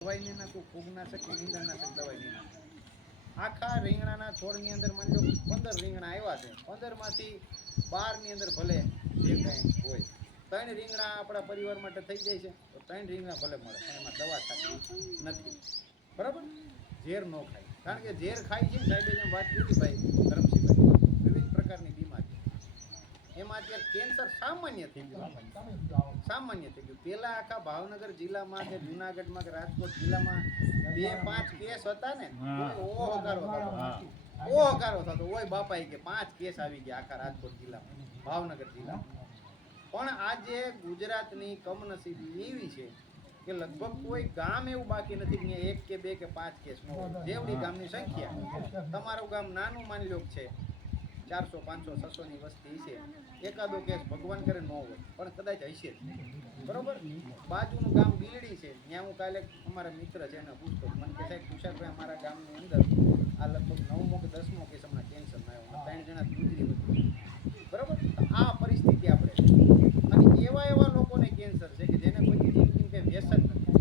દવાઈ નહીં નાખું, ફૂગનાશક કે નીંદણનાશક દવાઈ નહીં નાખું. આખા રીંગણાના છોડની અંદર માની લો 15 રીંગણા આવ્યા છે, 15માંથી 12ની અંદર ભલે જે કંઈ હોય 3 રીંગણા આપણા પરિવાર માટે થઈ જાય છે તો 3 રીંગણા ભલે મળે, પણ એમાં દવા થતી નથી. બરાબર? ઝેર ન ખાય, કારણ કે ઝેર ખાય છે સાહેબે જેમ વાત કરી ભાઈ ધરમસિંહભાઈ, વિવિધ પ્રકારની બીમારી એમાં અત્યારે કેન્સર સામાન્ય થઈ ગયું. પેલા આખા ભાવનગર જિલ્લામાં કે જુનાગઢમાં કે રાજકોટ જિલ્લામાં 2-5 કેસ હતા ને, ઓહકારો થતો ઓય બાપા કે 5 કેસ આવી ગયા આખા રાજકોટ જિલ્લામાં, ભાવનગર જિલ્લામાં. પણ આજે ગુજરાતની કમનસીબી એવી છે કે લગભગ કોઈ ગામ એવું બાકી નથી કે 1 કે 2 કે 5 કેસ ન હોય. જેવડી ગામની સંખ્યા, તમારું ગામ નાનું માની લો છે 400, 500, 600 ની વસ્તી છે, એકાદો કેસ ભગવાન કરે ન હોય પણ કદાચ હશે. બરોબર? બાજુનું ગામ બીલડી છે, ત્યાં હું કાલે અમારા મિત્ર છે એને પૂછતો, મને કે સાહેબ તુષારભાઈ અમારા ગામની અંદર આ લગભગ 9મો કે 10મો કેસ હમણાં કેન્સરનો આવ્યો, 3 જણા ગુજરી બધું. બરોબર? આ પરિસ્થિતિ આપણે, અને એવા લોકોને કેન્સર છે કે જેને કોઈ જિંદગીનું કંઈ વ્યસન નથી.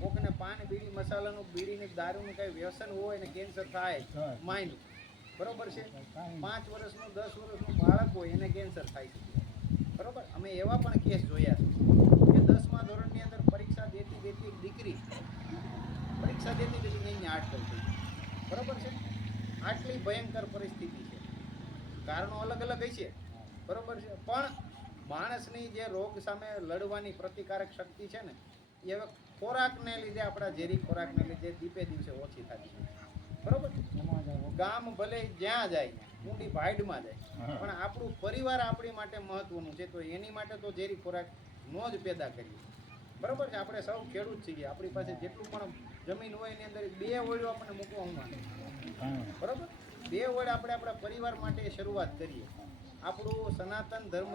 કોકને પાન બીડી મસાલાનું, બીડીની દારૂનું કંઈ વ્યસન હોય ને કેન્સર થાય માયનું. બરોબર છે? 5 વર્ષનું 10 વર્ષનું બાળક હોય એને કેન્સર થાય છે. બરોબર? અમે એવા પણ કેસ જોયા છે કે 10મા ધોરણની અંદર પરીક્ષા દેતી એક દીકરી પરીક્ષા દેતી એની હાર્ટ થઈ. બરોબર છે? આટલી ભયંકર પરિસ્થિતિ છે. કારણો અલગ અલગ હશે. બરોબર છે? પણ માણસની જે રોગ સામે લડવાની પ્રતિકારક શક્તિ છે ને એ હવે ખોરાકને લીધે, આપણા ઝેરી ખોરાકને લીધે દીપે દિવસે ઓછી થતી છે. બરોબર? ગામ ભલે જ્યાં જાય, ઊંડી ભાઈડમાં જાય, પણ આપણું પરિવાર આપણી માટે મહત્વનું છે, તો એની માટે તો ઝેરી ખોરાક નો જ પેદા કરીએ. બરોબર છે? આપણે સૌ ખેડૂત છીએ, આપણી પાસે જેટલું પણ જમીન હોય એની અંદર 2 ઓળો આપણને મૂકવા માંગે. બરોબર? 2 ઓળ આપણે આપણા પરિવાર માટે શરૂઆત કરીએ. આપણું સનાતન ધર્મ